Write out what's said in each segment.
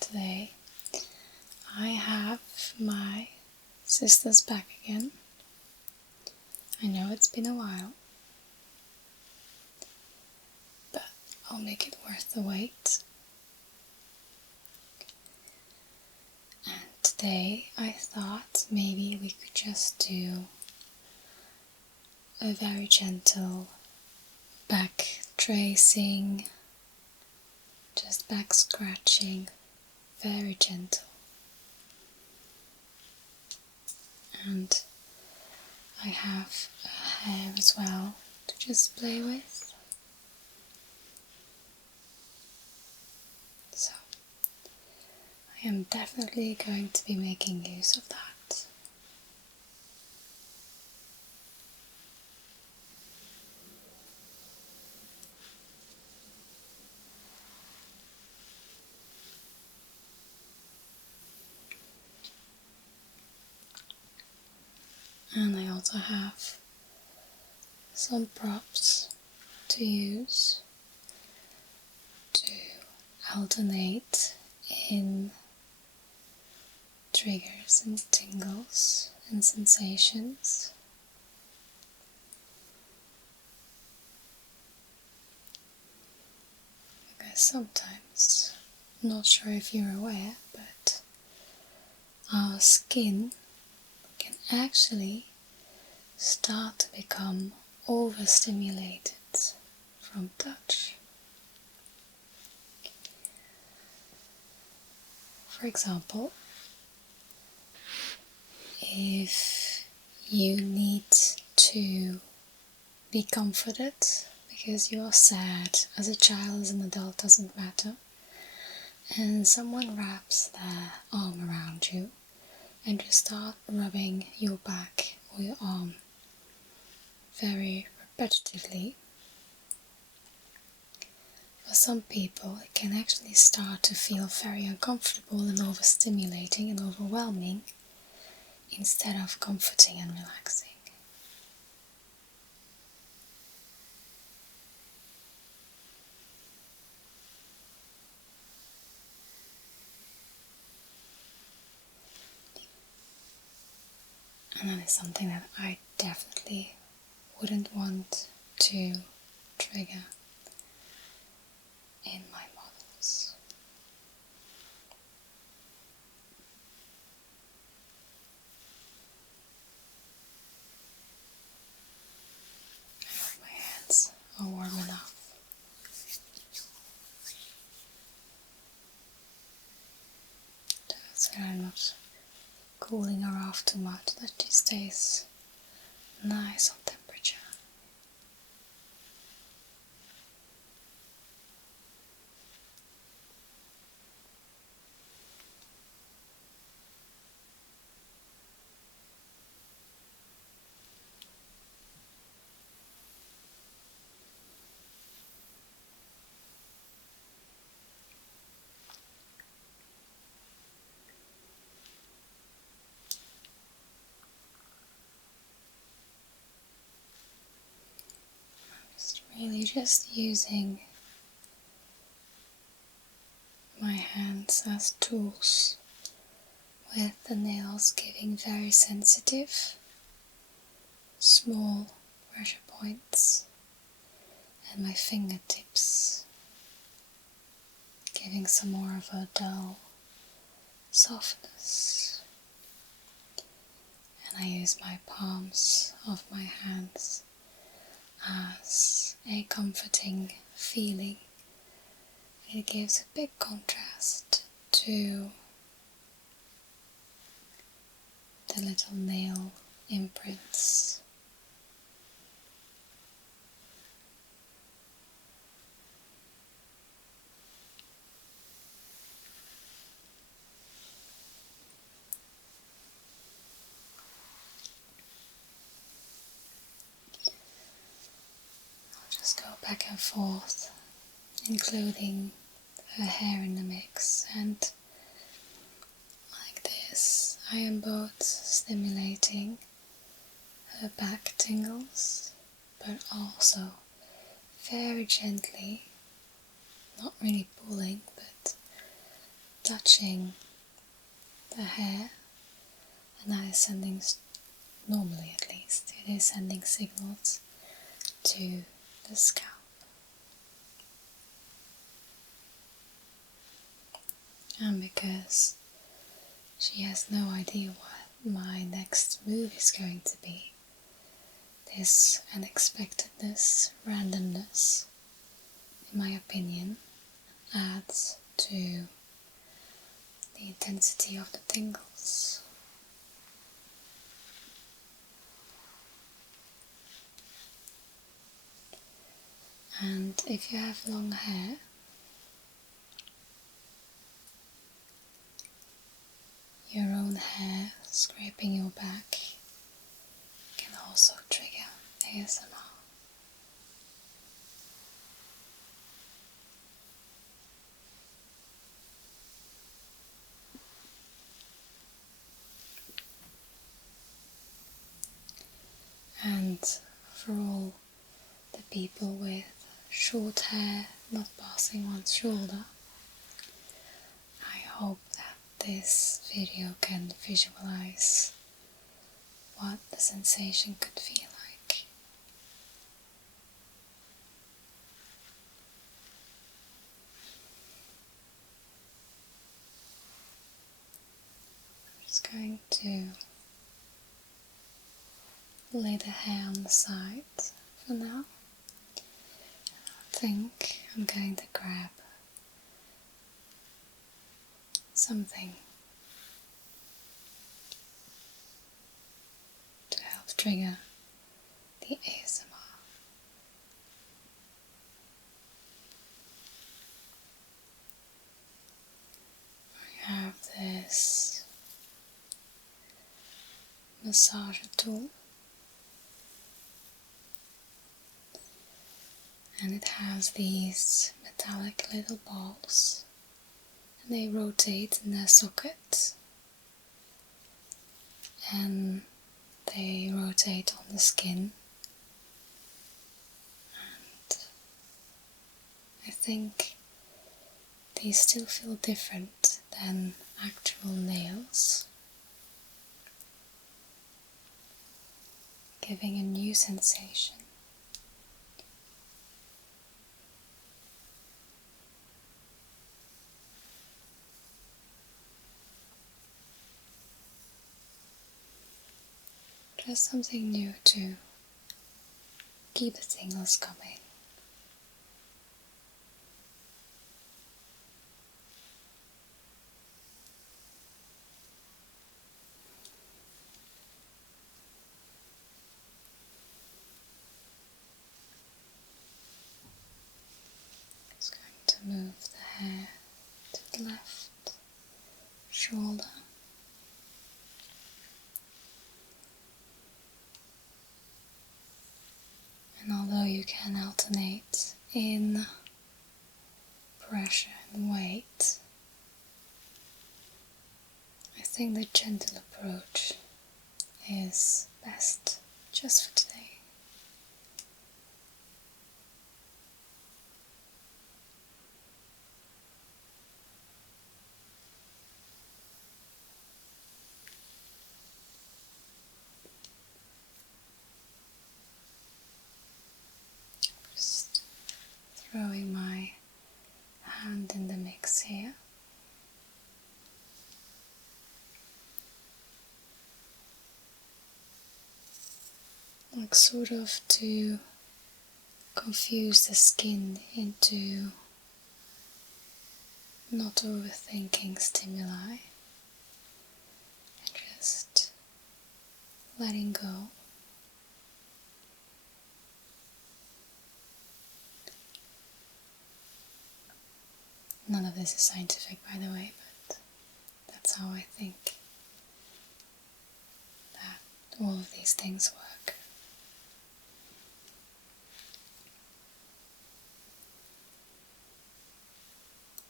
Today I have my sisters back again. I know it's been a while, but I'll make it worth the wait. And today I thought maybe we could just do a very gentle back tracing, just back scratching, very gentle. And I have a hair as well to just play with. So I am definitely going to be making use of that. And I also have some props to use to alternate in triggers and tingles and sensations. Because sometimes, I'm not sure if you're aware, but our skin can actually start to become overstimulated from touch. For example, if you need to be comforted because you are sad, as a child, as an adult, doesn't matter, and someone wraps their arm around you and you start rubbing your back or your arm very repetitively, for some people it can actually start to feel very uncomfortable and overstimulating and overwhelming instead of comforting and relaxing. And that is something that I definitely wouldn't want to trigger in my models. I hope my hands are warm enough. So I'm not cooling her off too much, that she stays nice on temperature. Really just using my hands as tools, with the nails giving very sensitive, small pressure points, and my fingertips giving some more of a dull softness. And I use my palms of my hands as a comforting feeling. It gives a big contrast to the little nail imprints. I'll just go back and forth, including her hair in the mix, and like this I am both stimulating the back tingles, but also very gently, not really pulling, but touching the hair, and that is sending, normally at least, it is sending signals to the scalp. And because she has no idea what my next move is going to be, this unexpectedness, randomness, in my opinion, adds to the intensity of the tingles. And if you have long hair, your own hair scraping your back can also trigger ASMR. And for all the people with short hair not passing one's shoulder, I hope that this video can visualize what the sensation could feel like. I'm just going to lay the hair on the side for now. I think I'm going to grab something to help trigger the ASMR. I have this massager tool, and it has these metallic little balls, and they rotate in their sockets, and they rotate on the skin, and I think they still feel different than actual nails, giving a new sensation. Just something new to keep the tingles coming. Just going to move the hair to the left shoulder. And although you can alternate in pressure and weight, I think the gentle approach is best just for today. Just throwing my hand in the mix here. Like sort of to confuse the skin into not overthinking stimuli and just letting go. None of this is scientific, by the way, but that's how I think that all of these things work.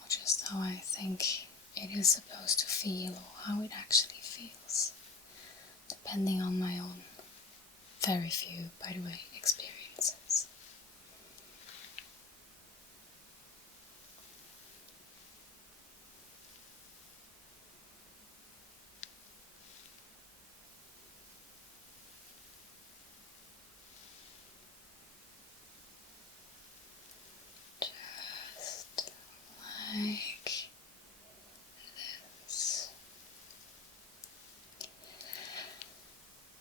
Or just how I think it is supposed to feel, or how it actually feels, depending on my own very few, by the way, experiences. Just like this.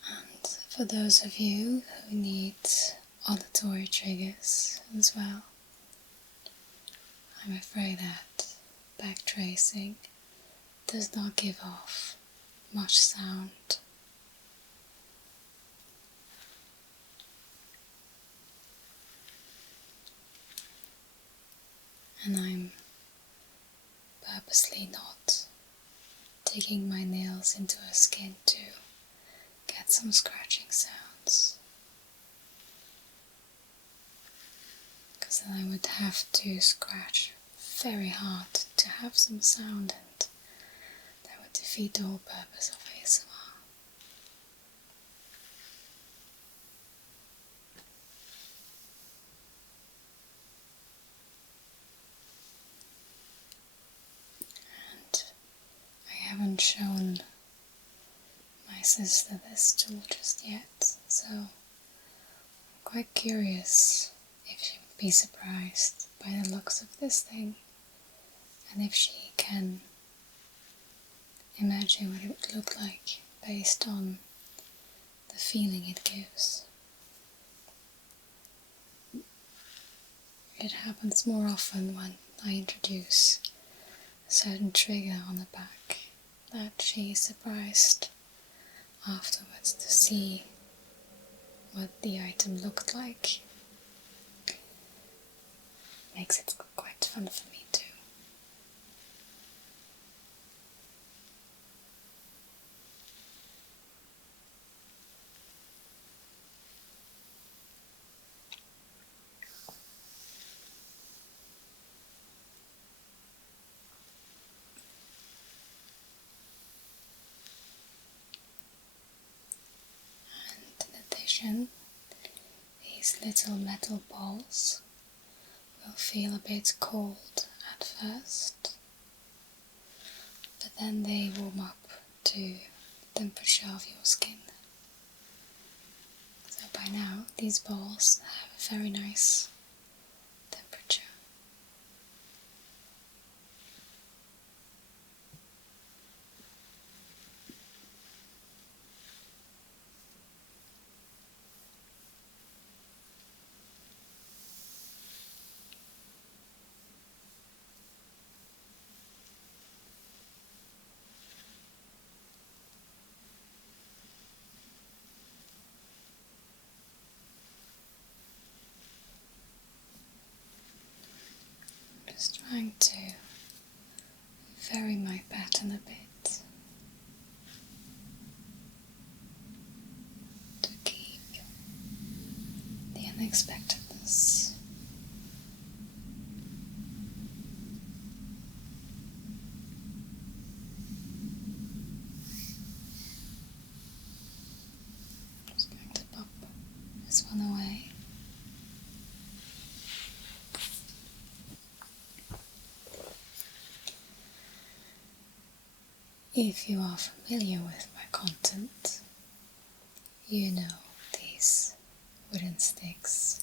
And for those of you who need auditory triggers as well, I'm afraid that back tracing does not give off much sound. And I'm purposely not digging my nails into her skin to get some scratching sounds, because then I would have to scratch very hard to have some sound, and that would defeat the whole purpose of ASMR. And I haven't shown my sister this tool just yet, so I'm quite curious if she would be surprised by the looks of this thing, and if she can imagine what it would look like based on the feeling it gives. It happens more often when I introduce a certain trigger on the back that she is surprised afterwards to see what the item looked like. Makes it quite fun for me too. And in addition, these little metal balls will feel a bit cold at first, but then they warm up to the temperature of your skin. So by now these balls have a very nice temperature. Just trying to vary my pattern a bit to keep the unexpectedness. Just going to pop this one away. If you are familiar with my content, you know these wooden sticks.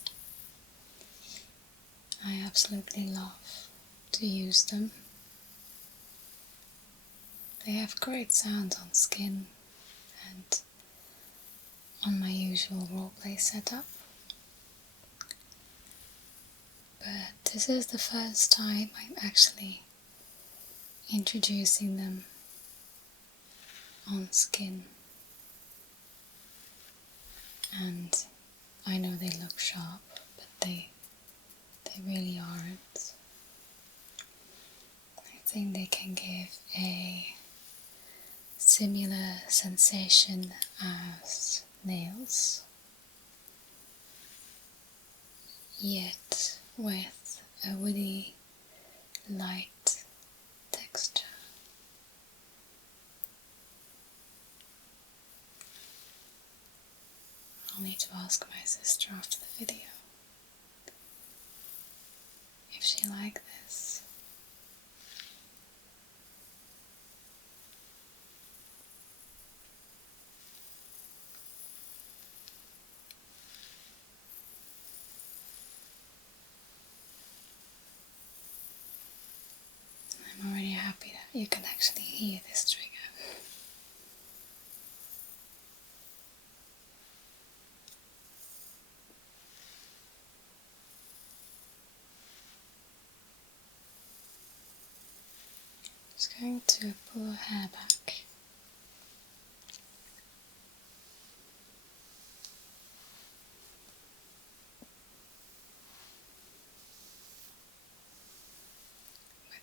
I absolutely love to use them. They have great sound on skin and on my usual roleplay setup. But this is the first time I'm actually introducing them on skin, and I know they look sharp, but they really aren't. I think they can give a similar sensation as nails, yet with a woody, light texture. I'll need to ask my sister after the video if she liked this. I'm already happy that you can actually hear this trigger. Just going to pull her hair back.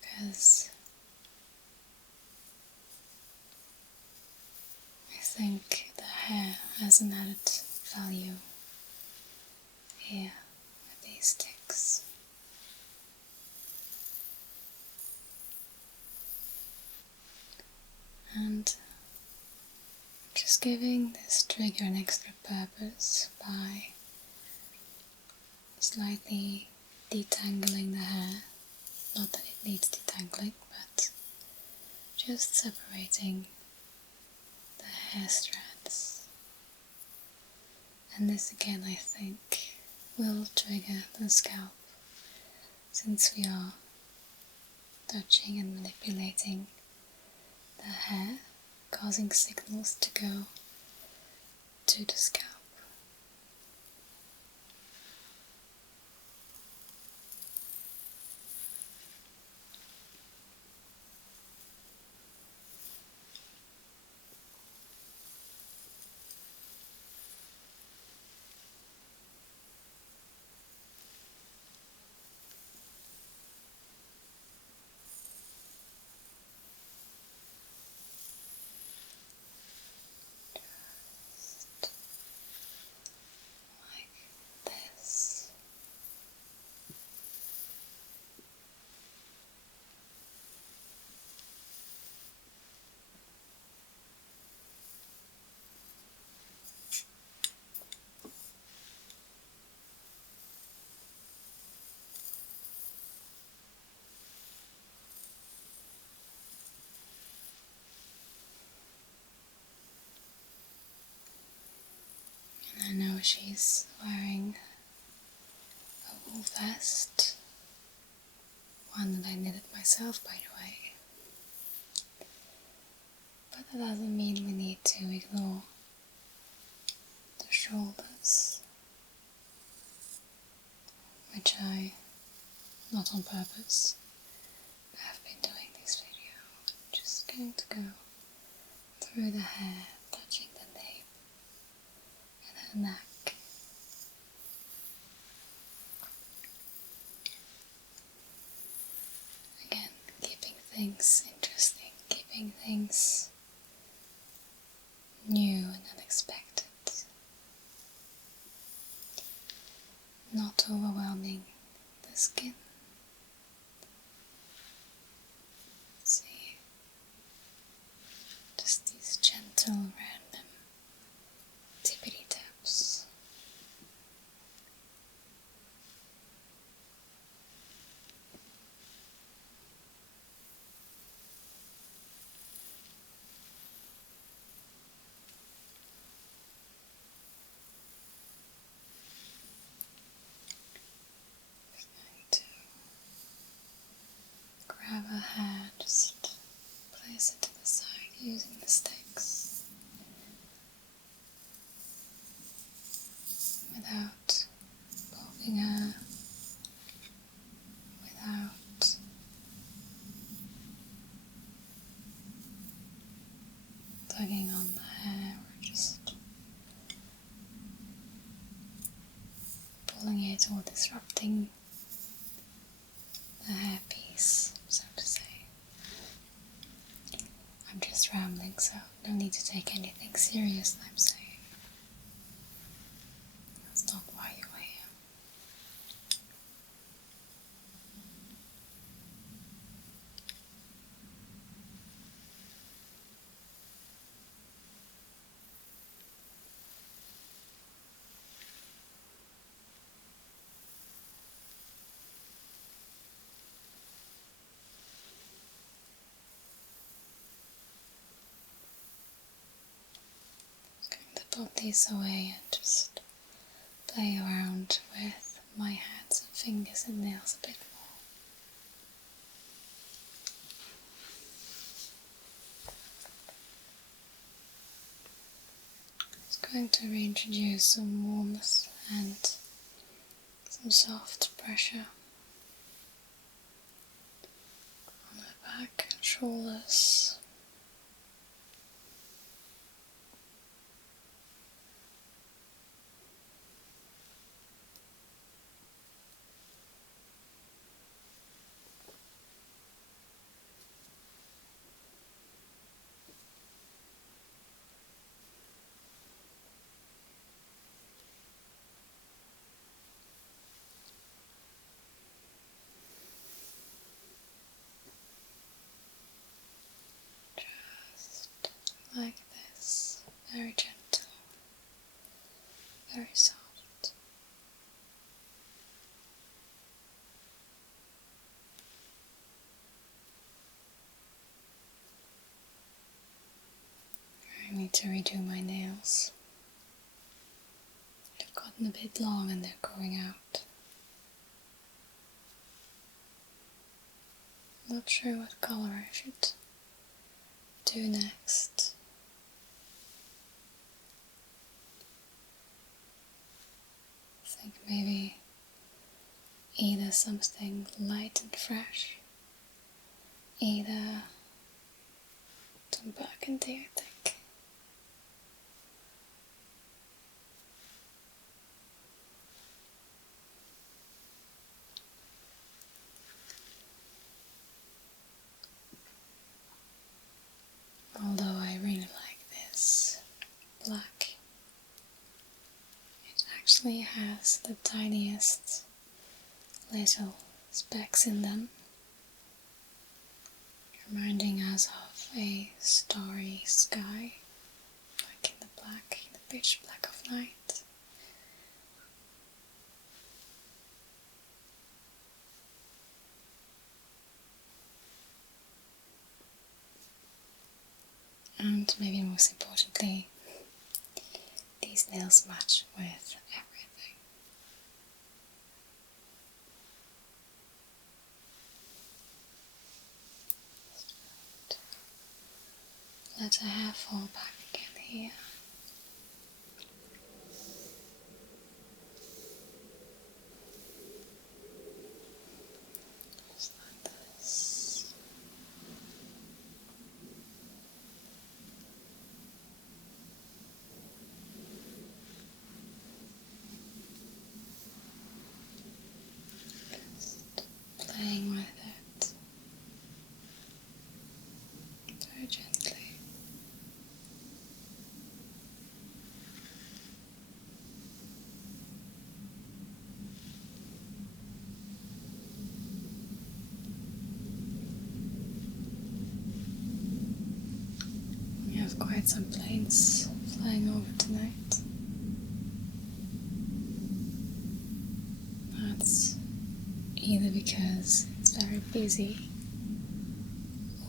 Because I think the hair has an added value here with these sticks. And I'm just giving this trigger an extra purpose by slightly detangling the hair. Not that it needs detangling, but just separating the hair strands. And this again, I think, will trigger the scalp, since we are touching and manipulating the hair, causing signals to go to the scalp. This. And I know she's wearing a wool vest, one that I knitted myself, by the way. But that doesn't mean we need to ignore the shoulders, which I, not on purpose, have been doing this video. I'm just going to go through the hair, touching the nape and her neck. Again, keeping things interesting, keeping things new and unexpected, not overwhelming the skin. See, just these gentle, random tippity taps. To grab her hair, just place it to the side using the sticks without poking her, without tugging on the hair, or just pulling it or disrupting the hairpiece, so to say. I'm just rambling, so no need to take anything serious I'm saying. That's not why you're here. pop these away and just play around with my hands and fingers and nails a bit more. Just going to reintroduce some warmth and some soft pressure on the back and shoulders. Like this, very gentle, very soft. I need to redo my nails. They've gotten a bit long and they're growing out. Not sure what color I should do next. I think maybe either something light and fresh, either some burgundy, I think. Although I really like this black, it actually has the tiniest little specks in them, reminding us of a starry sky, like in the pitch black of night. And maybe most importantly, these nails match with everything. Let the hair fall back again here. Just like this. Just playing with it very gently. We have quite some planes flying over tonight. That's either because it's very busy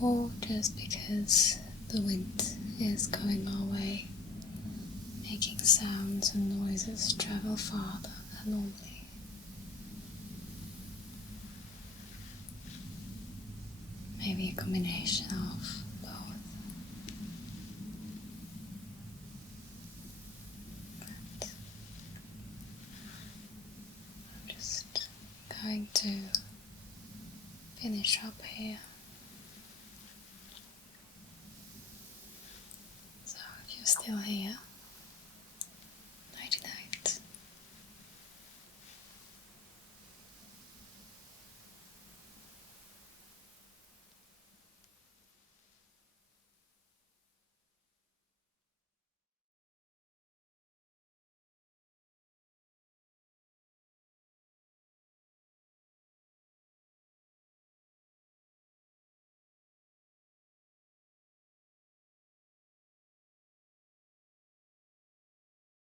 or just because the wind is going our way, making sounds and noises travel farther than normally. Maybe a combination of both. But I'm just going to finish up here. So if you're still here,